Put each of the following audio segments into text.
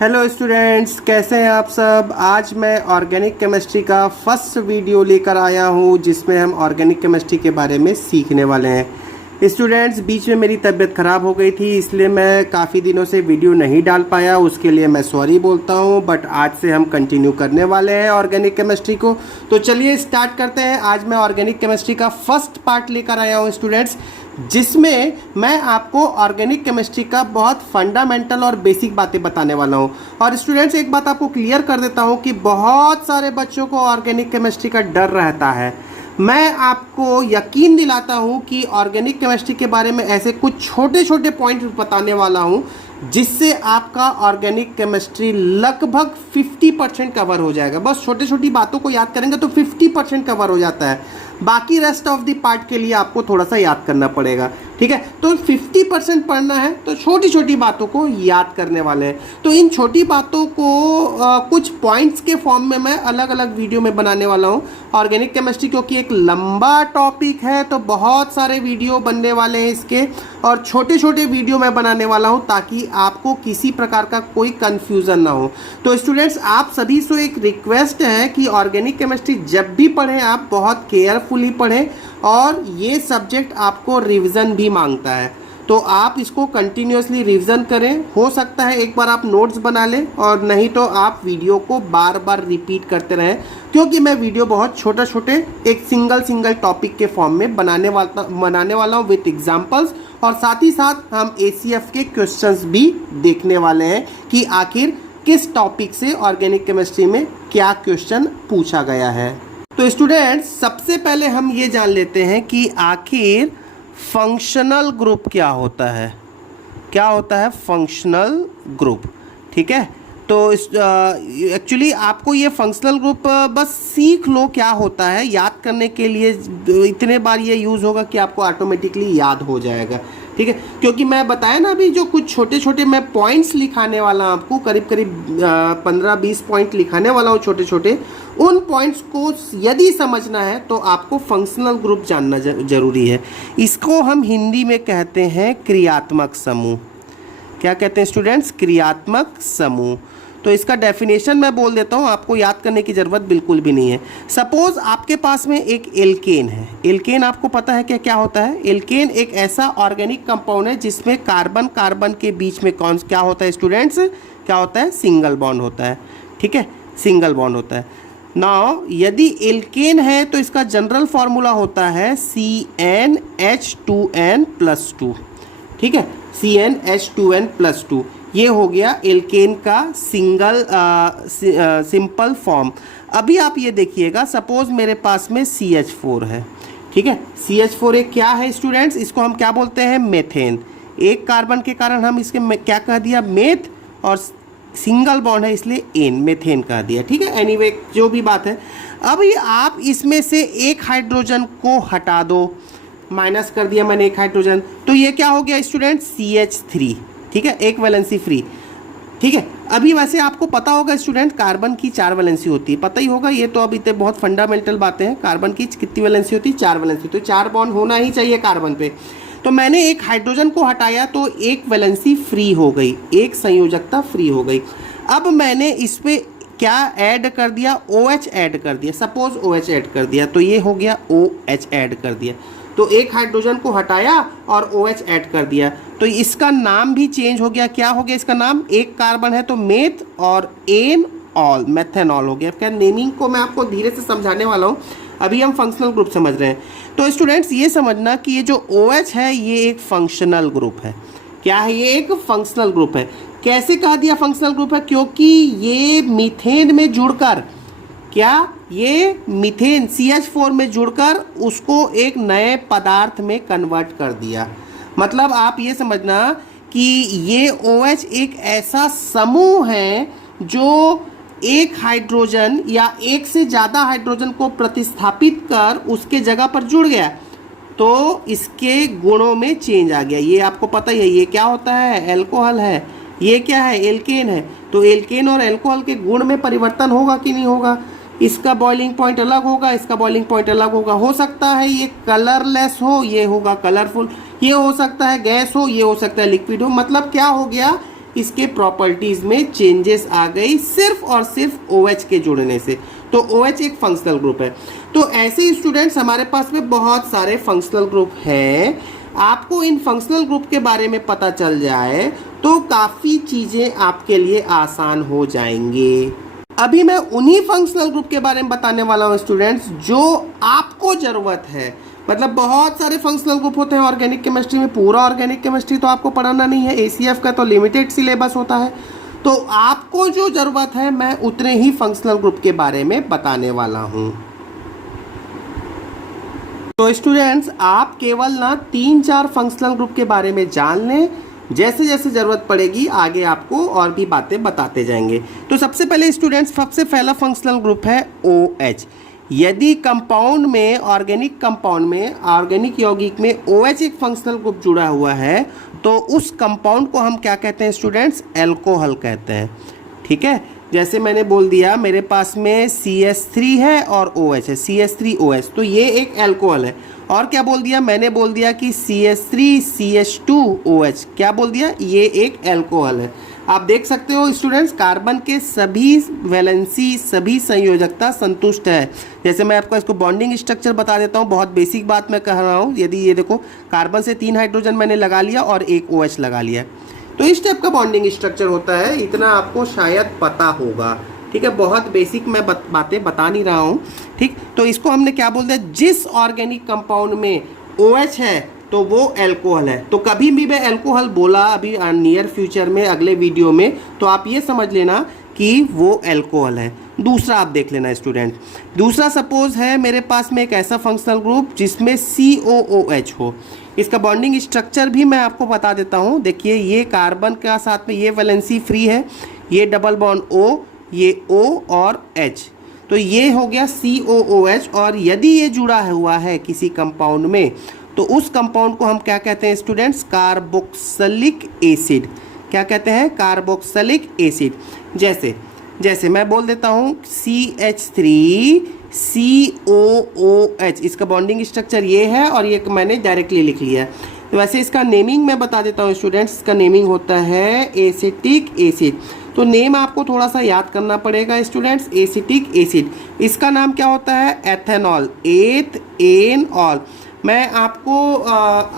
Hello students, कैसे हैं आप सब। आज मैं ऑर्गेनिक केमिस्ट्री का फर्स्ट वीडियो लेकर आया हूं जिसमें हम ऑर्गेनिक केमिस्ट्री के बारे में सीखने वाले हैं। स्टूडेंट्स, बीच में मेरी तबीयत ख़राब हो गई थी, इसलिए मैं काफ़ी दिनों से वीडियो नहीं डाल पाया, उसके लिए मैं सॉरी बोलता हूं। बट आज से हम कंटिन्यू करने वाले हैं ऑर्गेनिक केमिस्ट्री को। तो चलिए स्टार्ट करते हैं। आज मैं ऑर्गेनिक केमिस्ट्री का फर्स्ट पार्ट लेकर आया हूँ स्टूडेंट्स, जिसमें मैं आपको ऑर्गेनिक केमिस्ट्री का बहुत फंडामेंटल और बेसिक बातें बताने वाला हूं। और स्टूडेंट्स, एक बात आपको क्लियर कर देता हूं कि बहुत सारे बच्चों को ऑर्गेनिक केमिस्ट्री का डर रहता है। मैं आपको यकीन दिलाता हूं कि ऑर्गेनिक केमिस्ट्री के बारे में ऐसे कुछ छोटे छोटे पॉइंट बताने वाला हूं जिससे आपका ऑर्गेनिक केमिस्ट्री लगभग 50% कवर हो जाएगा। बस छोटी छोटी बातों को याद करेंगे तो 50% कवर हो जाता है। बाकी रेस्ट ऑफ द पार्ट के लिए आपको थोड़ा सा याद करना पड़ेगा, ठीक है। तो 50% पढ़ना है तो छोटी छोटी बातों को याद करने वाले हैं। तो इन छोटी बातों को कुछ पॉइंट्स के फॉर्म में मैं अलग अलग वीडियो में बनाने वाला हूं। ऑर्गेनिक केमिस्ट्री क्योंकि एक लंबा टॉपिक है तो बहुत सारे वीडियो बनने वाले हैं इसके, और छोटे छोटे वीडियो मैं बनाने वाला हूं ताकि आपको किसी प्रकार का कोई कंफ्यूजन ना हो। तो स्टूडेंट्स, आप सभी से एक रिक्वेस्ट है कि ऑर्गेनिक केमिस्ट्री जब भी पढ़ें आप बहुत केयरफुली पढ़ें, और ये सब्जेक्ट आपको रिवीजन भी मांगता है तो आप इसको कंटिन्यूअसली रिवीजन करें। हो सकता है एक बार आप नोट्स बना लें, और नहीं तो आप वीडियो को बार बार रिपीट करते रहें, क्योंकि मैं वीडियो बहुत छोटे छोटे एक सिंगल टॉपिक के फॉर्म में बनाने वाला हूँ विथ एग्जांपल्स, और साथ ही साथ हम ACF के क्वेश्चंस भी देखने वाले हैं कि आखिर किस टॉपिक से ऑर्गेनिक केमिस्ट्री में क्या क्वेश्चन पूछा गया है। तो स्टूडेंट्स, सबसे पहले हम ये जान लेते हैं कि आखिर फंक्शनल ग्रुप क्या होता है। क्या होता है फंक्शनल ग्रुप, ठीक है। तो एक्चुअली आपको ये फंक्शनल ग्रुप बस सीख लो क्या होता है, याद करने के लिए इतने बार ये यूज़ होगा कि आपको ऑटोमेटिकली याद हो जाएगा, ठीक है। क्योंकि मैं बताया ना अभी जो कुछ छोटे छोटे मैं पॉइंट्स लिखाने वाला हूँ आपको, करीब करीब 15-20 पॉइंट लिखाने वाला हूँ छोटे छोटे। उन पॉइंट्स को यदि समझना है तो आपको फंक्शनल ग्रुप जानना जरूरी है। इसको हम हिंदी में कहते हैं क्रियात्मक समूह। क्या कहते हैं स्टूडेंट्स? क्रियात्मक समूह। तो इसका डेफिनेशन मैं बोल देता हूँ, आपको याद करने की ज़रूरत बिल्कुल भी नहीं है। सपोज आपके पास में एक एल्केन है। एल्केन आपको पता है क्या क्या होता है? एल्केन एक ऐसा ऑर्गेनिक कंपाउंड है जिसमें कार्बन कार्बन के बीच में क्या होता है स्टूडेंट्स? क्या होता है? सिंगल बॉन्ड होता है, ठीक है, सिंगल बॉन्ड होता है। नाउ यदि एल्केन है तो इसका जनरल फार्मूला होता है CnH2n+2, ठीक है, CnH2n+2। ये हो गया एल्केन का सिंपल फॉर्म। अभी आप ये देखिएगा, सपोज मेरे पास में CH4 है, ठीक है। CH4 एक क्या है स्टूडेंट्स? इसको हम क्या बोलते हैं? मेथेन। एक कार्बन के कारण हम इसके क्या कह दिया? मेथ, और सिंगल बॉन्ड है इसलिए एन, मेथेन कह दिया, ठीक है। एनीवे जो भी बात है, अभी आप इसमें से एक हाइड्रोजन को हटा दो, माइनस कर दिया मैंने एक हाइड्रोजन, तो ये क्या हो गया स्टूडेंट? CH3, ठीक है, एक वैलेंसी फ्री, ठीक है। अभी वैसे आपको पता होगा स्टूडेंट, कार्बन की 4 वैलेंसी होती है, पता ही होगा, ये तो अभी तक बहुत फंडामेंटल बातें हैं। कार्बन की कितनी वैलेंसी होती है? 4 वैलेंसी, तो 4 बॉन्ड होना ही चाहिए कार्बन पे। तो मैंने एक हाइड्रोजन को हटाया तो एक वैलेंसी फ्री हो गई, एक संयोजकता फ्री हो गई। अब मैंने इस पर क्या ऐड कर दिया? OH ऐड कर दिया। सपोज OH ऐड कर दिया तो ये हो गया OH ऐड कर दिया। तो एक हाइड्रोजन को हटाया और OH ऐड कर दिया, तो इसका नाम भी चेंज हो गया। क्या हो गया इसका नाम? एक कार्बन है तो मेथ, और एन ऑल, मेथेनॉल हो गया। क्या नेमिंग को मैं आपको धीरे से समझाने वाला हूँ, अभी हम फंक्शनल ग्रुप समझ रहे हैं। तो स्टूडेंट्स, ये समझना कि ये जो OH है ये एक फंक्शनल ग्रुप है। क्या है? ये एक फंक्शनल ग्रुप है। कैसे कह दिया फंक्शनल ग्रुप है? क्योंकि ये मीथेन में जुड़कर, क्या ये मीथेन CH4 में जुड़कर उसको एक नए पदार्थ में कन्वर्ट कर दिया। मतलब आप ये समझना कि ये OH एक ऐसा समूह है जो एक हाइड्रोजन या एक से ज़्यादा हाइड्रोजन को प्रतिस्थापित कर उसके जगह पर जुड़ गया, तो इसके गुणों में चेंज आ गया। ये आपको पता ही है, ये क्या होता है? एल्कोहल है। ये क्या है? एल्केन है। तो एल्केन और एल्कोहल के गुण में परिवर्तन होगा कि नहीं होगा? इसका बॉइलिंग पॉइंट अलग होगा, इसका बॉइलिंग पॉइंट अलग होगा। हो सकता है ये कलरलेस हो, ये होगा कलरफुल। ये हो सकता है गैस हो, ये हो सकता है लिक्विड हो। मतलब क्या हो गया? इसके प्रॉपर्टीज में चेंजेस आ गई सिर्फ और सिर्फ OH के जुड़ने से। तो OH एक फंक्शनल ग्रुप है। तो ऐसे स्टूडेंट्स हमारे पास में बहुत सारे फंक्शनल ग्रुप हैं। आपको इन फंक्शनल ग्रुप के बारे में पता चल जाए तो काफ़ी चीज़ें आपके लिए आसान हो जाएंगी। अभी मैं उन्हीं फंक्शनल ग्रुप के बारे में बताने वाला हूँ स्टूडेंट्स जो आपको ज़रूरत है। मतलब बहुत सारे फंक्शनल ग्रुप होते हैं ऑर्गेनिक केमिस्ट्री में, पूरा ऑर्गेनिक केमिस्ट्री तो आपको पढ़ाना नहीं है, ACF का तो लिमिटेड सिलेबस होता है। तो आपको जो ज़रूरत है मैं उतने ही फंक्शनल ग्रुप के बारे में बताने वाला हूँ। तो स्टूडेंट्स आप केवल ना 3-4 फंक्शनल ग्रुप के बारे में जान लें, जैसे जैसे ज़रूरत पड़ेगी आगे आपको और भी बातें बताते जाएंगे। तो सबसे पहले स्टूडेंट्स सबसे पहला फंक्शनल ग्रुप है OH। यदि कंपाउंड में, ऑर्गेनिक कंपाउंड में, ऑर्गेनिक यौगिक में OH एक फंक्शनल ग्रुप जुड़ा हुआ है तो उस कंपाउंड को हम क्या कहते हैं स्टूडेंट्स? एल्कोहल कहते हैं। ठीक है, जैसे मैंने बोल दिया मेरे पास में CH3 है और OH है, CH3OH, तो ये एक एल्कोहल है। और क्या बोल दिया मैंने? बोल दिया कि CH3CH2OH, क्या बोल दिया? ये एक एल्कोहल है। आप देख सकते हो स्टूडेंट्स कार्बन के सभी वैलेंसी, सभी संयोजकता संतुष्ट है। जैसे मैं आपको इसको बॉन्डिंग स्ट्रक्चर बता देता हूँ, बहुत बेसिक बात मैं कह रहा हूँ। यदि ये देखो कार्बन से 3 हाइड्रोजन मैंने लगा लिया और एक OH लगा लिया, तो इस टाइप का बॉन्डिंग स्ट्रक्चर होता है। इतना आपको शायद पता होगा। ठीक है, बहुत बेसिक मैं बातें बता नहीं रहा हूँ। ठीक, तो इसको हमने क्या बोल दिया? जिस ऑर्गेनिक कंपाउंड में OH है तो वो एल्कोहल है। तो कभी भी मैं एल्कोहल बोला अभी नियर फ्यूचर में अगले वीडियो में, तो आप ये समझ लेना कि वो एल्कोहल है। दूसरा आप देख लेना स्टूडेंट, दूसरा सपोज है मेरे पास में एक ऐसा फंक्शनल ग्रुप जिसमें COOH हो। इसका बॉन्डिंग स्ट्रक्चर भी मैं आपको बता देता हूँ। देखिए ये कार्बन का साथ में ये वैलेंसी फ्री है, ये डबल बॉन्ड O, ये O और H, तो ये हो गया COOH। और यदि ये जुड़ा हुआ है किसी कंपाउंड में तो उस कंपाउंड को हम क्या कहते हैं स्टूडेंट्स? Carboxylic acid. क्या कहते हैं? Carboxylic acid. जैसे मैं बोल देता हूँ CH3COOH, इसका बॉन्डिंग स्ट्रक्चर ये है और ये मैंने डायरेक्टली लिख लिया है। तो वैसे इसका नेमिंग मैं बता देता हूँ स्टूडेंट्स, इसका नेमिंग होता है एसिटिक एसिड। तो नेम आपको थोड़ा सा याद करना पड़ेगा स्टूडेंट्स, एसिटिक एसिड। इसका नाम क्या होता है? एथेनॉल, एथ एन ऑल। मैं आपको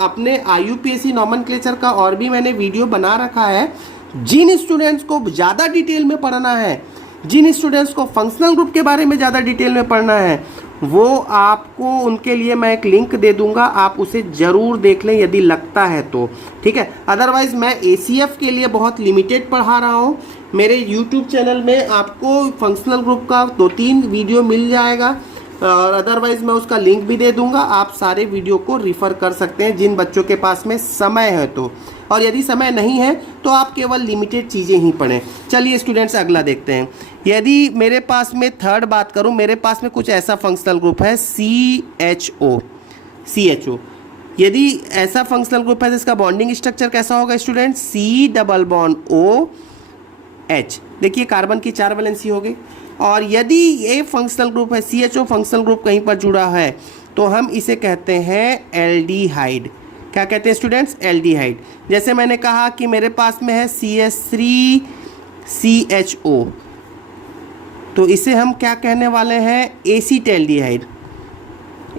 अपने IUPAC नॉमेनक्लेचर का और भी मैंने वीडियो बना रखा है। जिन स्टूडेंट्स को ज़्यादा डिटेल में पढ़ना है, जिन स्टूडेंट्स को फंक्शनल ग्रुप के बारे में ज़्यादा डिटेल में पढ़ना है, वो आपको उनके लिए मैं एक लिंक दे दूंगा, आप उसे ज़रूर देख लें यदि लगता है तो। ठीक है, अदरवाइज़ मैं ACF के लिए बहुत लिमिटेड पढ़ा रहा हूँ। मेरे YouTube चैनल में आपको फंक्शनल ग्रुप का 2-3 वीडियो मिल जाएगा और अदरवाइज़ मैं उसका लिंक भी दे दूंगा। आप सारे वीडियो को रिफ़र कर सकते हैं जिन बच्चों के पास में समय है तो, और यदि समय नहीं है तो आप केवल लिमिटेड चीज़ें ही पढ़ें। चलिए स्टूडेंट्स अगला देखते हैं। यदि मेरे पास में थर्ड बात करूं, मेरे पास में कुछ ऐसा फंक्शनल ग्रुप है CHO। यदि ऐसा फंक्शनल ग्रुप है तो इसका बॉन्डिंग स्ट्रक्चर कैसा होगा students? C double bond OH। देखिए कार्बन की 4 वैलेंसी हो गई। और यदि ये फंक्शनल ग्रुप है CHO फंक्शनल ग्रुप कहीं पर जुड़ा है तो हम इसे कहते हैं एल्डिहाइड। क्या कहते हैं स्टूडेंट्स? एल्डिहाइड। जैसे मैंने कहा कि मेरे पास में है CH3CHO, तो इसे हम क्या कहने वाले हैं? एसीटैल्डिहाइड।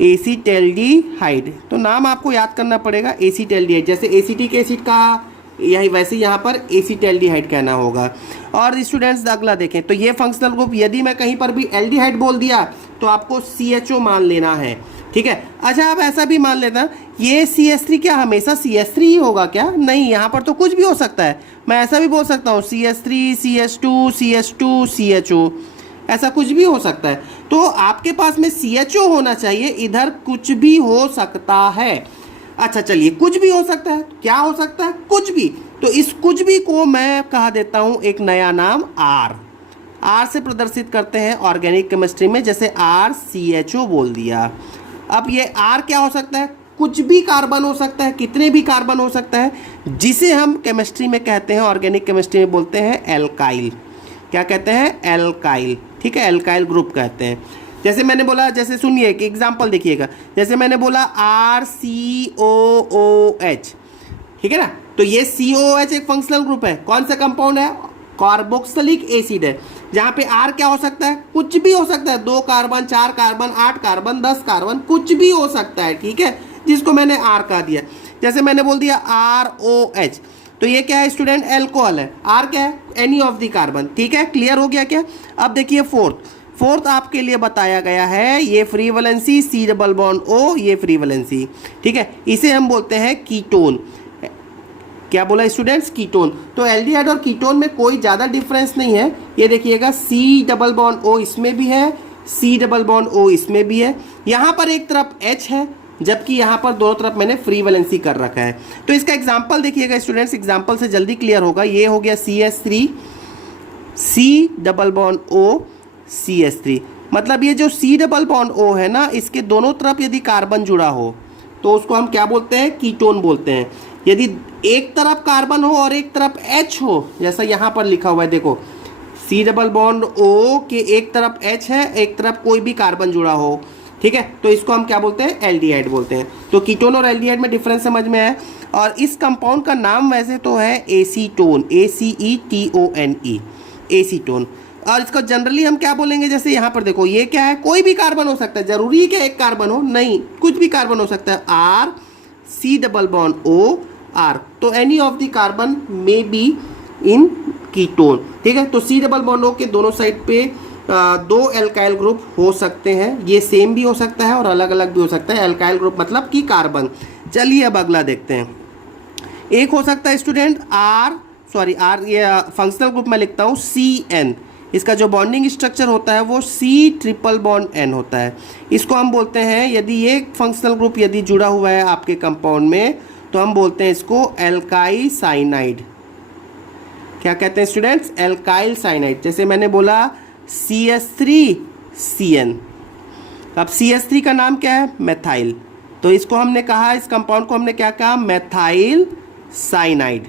एसीटैल्डिहाइड, तो नाम आपको याद करना पड़ेगा एसीटैल्डिहाइड। जैसे एसिटिक एसिड का यही वैसे यहाँ पर एसीटैल्डिहाइड कहना होगा। और स्टूडेंट्स अगला देखें तो ये फंक्शनल ग्रुप यदि मैं कहीं पर भी एल्डिहाइड बोल दिया तो आपको CHO मान लेना है। ठीक है, अच्छा आप ऐसा भी मान लेना ये CH3 क्या हमेशा CH3 ही होगा क्या? नहीं, यहाँ पर तो कुछ भी हो सकता है। मैं ऐसा भी बोल सकता हूँ CH3 CH2 CH2 CHO, ऐसा कुछ भी हो सकता है। तो आपके पास में CHO होना चाहिए, इधर कुछ भी हो सकता है। अच्छा चलिए, कुछ भी हो सकता है, क्या हो सकता है? कुछ भी। तो इस कुछ भी को मैं कहा देता हूं एक नया नाम R से प्रदर्शित करते हैं ऑर्गेनिक केमिस्ट्री में। जैसे RCHO बोल दिया। अब ये R क्या हो सकता है? कुछ भी कार्बन हो सकता है, कितने भी कार्बन हो सकता है, जिसे हम केमिस्ट्री में कहते हैं, ऑर्गेनिक केमिस्ट्री में बोलते हैं एल्काइल। क्या कहते हैं? एल्काइल। ठीक है, एल्काइल ग्रुप कहते हैं। जैसे मैंने बोला, जैसे सुनिए एक एग्जाम्पल देखिएगा, जैसे मैंने बोला RCOOH, ठीक है ना, तो ये COOH एक फंक्शनल ग्रुप है। कौन सा कंपाउंड है? कार्बोक्सिलिक एसिड है। जहां पे R क्या हो सकता है? कुछ भी हो सकता है, 2 कार्बन, 4 कार्बन, 8 कार्बन, 10 कार्बन, कुछ भी हो सकता है, ठीक है, जिसको मैंने R कहा दिया। जैसे मैंने बोल दिया ROH, तो ये क्या है स्टूडेंट? अल्कोहल है। R क्या है? एनी ऑफ दी कार्बन, ठीक है, क्लियर हो गया क्या? अब देखिए फोर्थ आपके लिए बताया गया है, ये free valency C double bond O, ये फ्री वैलेंसी, ठीक है, इसे हम बोलते हैं कीटोन। क्या बोला स्टूडेंट्स? कीटोन। तो एल्डिहाइड और कीटोन में कोई ज़्यादा डिफरेंस नहीं है। ये देखिएगा C डबल बॉन्ड O इसमें भी है, C डबल बॉन्ड O इसमें भी है। यहाँ पर एक तरफ H है, जबकि यहाँ पर दोनों तरफ मैंने फ्री वैलेंसी कर रखा है। तो इसका एग्जाम्पल देखिएगा स्टूडेंट्स, एग्जाम्पल से जल्दी क्लियर होगा। ये हो गया CH3, C double bond O, CH3। मतलब ये जो C डबल बॉन्ड O है ना, इसके दोनों तरफ यदि कार्बन जुड़ा हो तो उसको हम क्या बोलते हैं? कीटोन बोलते हैं। यदि एक तरफ कार्बन हो और एक तरफ H हो, जैसा यहाँ पर लिखा हुआ है, देखो C डबल बॉन्ड O के एक तरफ H है, एक तरफ कोई भी कार्बन जुड़ा हो, ठीक है, तो इसको हम क्या बोलते हैं? एल्डिहाइड बोलते हैं। तो कीटोन और एल्डिहाइड में डिफरेंस समझ में है। और इस कंपाउंड का नाम वैसे तो है एसीटोन, ACETONE, एसीटोन। और इसको जनरली हम क्या बोलेंगे? जैसे यहाँ पर देखो, ये क्या है? कोई भी कार्बन हो सकता है, जरूरी है कि एक कार्बन हो? नहीं, कुछ भी कार्बन हो सकता है। R C double bond O R, तो any of the carbon may be in ketone, ठीक है। तो C डबल बॉन्ड O के दोनों साइड पे 2 एल्काइल ग्रुप हो सकते हैं। ये सेम भी हो सकता है और अलग अलग भी हो सकता है। एल्काइल ग्रुप मतलब कि कार्बन। चलिए अब अगला देखते हैं। एक हो सकता है स्टूडेंट R, ये फंक्शनल ग्रुप में लिखता हूँ CN। इसका जो बॉन्डिंग स्ट्रक्चर होता है वो C ट्रिपल बॉन्ड N होता है। इसको हम बोलते हैं, यदि ये फंक्शनल ग्रुप यदि जुड़ा हुआ है आपके कंपाउंड में, तो हम बोलते हैं इसको एल्काइल साइनाइड। क्या कहते हैं स्टूडेंट्स? Alkyl cyanide. जैसे मैंने बोला CH3CN। अब CH3 का नाम क्या है? मेथाइल। तो इसको हमने कहा, इस कंपाउंड को हमने क्या कहा? मेथाइल साइनाइड,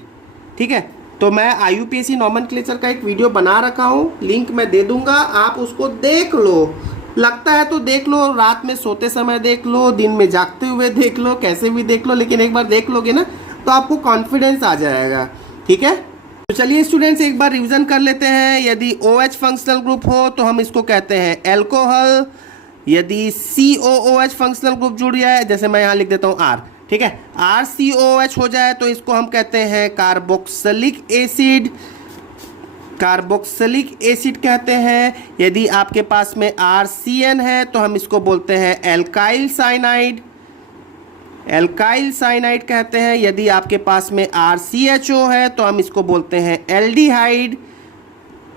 ठीक है। तो मैं IUPAC नॉमेनक्लेचर का एक वीडियो बना रखा हूँ, लिंक मैं दे दूंगा, आप उसको देख लो। लगता है तो देख लो, रात में सोते समय देख लो, दिन में जागते हुए देख लो, कैसे भी देख लो, लेकिन एक बार देख लोगे ना तो आपको कॉन्फिडेंस आ जाएगा, ठीक है। तो चलिए स्टूडेंट्स एक बार रिवीजन कर लेते हैं। यदि OH फंक्शनल ग्रुप हो तो हम इसको कहते हैं एल्कोहल। यदि COOH फंक्शनल ग्रुप जुड़ जाए, जैसे मैं यहाँ लिख देता हूँ R, ठीक है, RCOH हो जाए तो इसको हम कहते हैं कार्बोक्सिलिक एसिड। कार्बोक्सिलिक एसिड कहते हैं। यदि आपके पास में RCN है तो हम इसको बोलते हैं एल्काइल साइनाइड। एल्काइल साइनाइड कहते हैं। यदि आपके पास में RCHO है तो हम इसको बोलते हैं एल्डिहाइड,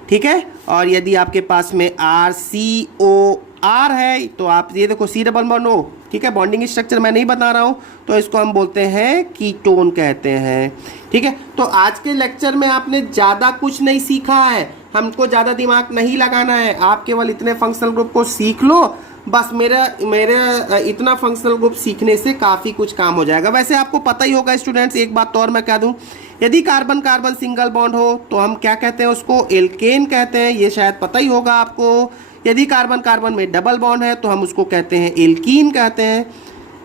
ठीक है। और यदि आपके पास में RCOR है तो आप ये देखो C डबल बॉन्ड O, ठीक है, बॉन्डिंग स्ट्रक्चर मैं नहीं बता रहा हूँ, तो इसको हम बोलते हैं कीटोन कहते हैं, ठीक है। तो आज के लेक्चर में आपने ज़्यादा कुछ नहीं सीखा है, हमको ज़्यादा दिमाग नहीं लगाना है, आप केवल इतने फंक्शनल ग्रुप को सीख लो, बस मेरे इतना फंक्शनल ग्रुप सीखने से काफ़ी कुछ काम हो जाएगा। वैसे आपको पता ही होगा स्टूडेंट्स, एक बात तो और मैं कह दूं, यदि कार्बन कार्बन सिंगल बॉन्ड हो तो हम क्या कहते हैं? उसको एल्केन कहते हैं, ये शायद पता ही होगा आपको। यदि कार्बन कार्बन में डबल बॉन्ड है तो हम उसको कहते हैं एल्कीन कहते हैं।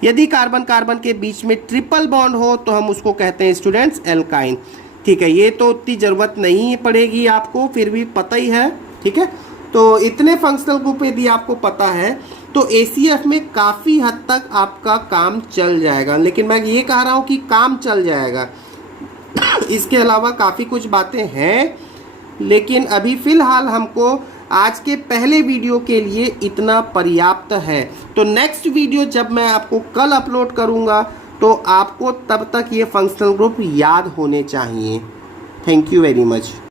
यदि कार्बन कार्बन के बीच में ट्रिपल बॉन्ड हो तो हम उसको कहते हैं स्टूडेंट्स एल्काइन, ठीक है। ये तो उतनी ज़रूरत नहीं पड़ेगी आपको, फिर भी पता ही है, ठीक है। तो इतने फंक्शनल ग्रुप यदि आपको पता है तो ACF में काफ़ी हद तक आपका काम चल जाएगा। लेकिन मैं ये कह रहा हूँ कि काम चल जाएगा, इसके अलावा काफ़ी कुछ बातें हैं, लेकिन अभी फ़िलहाल हमको आज के पहले वीडियो के लिए इतना पर्याप्त है। तो नेक्स्ट वीडियो जब मैं आपको कल अपलोड करूँगा तो आपको तब तक ये फंक्शनल ग्रुप याद होने चाहिए। Thank you very much.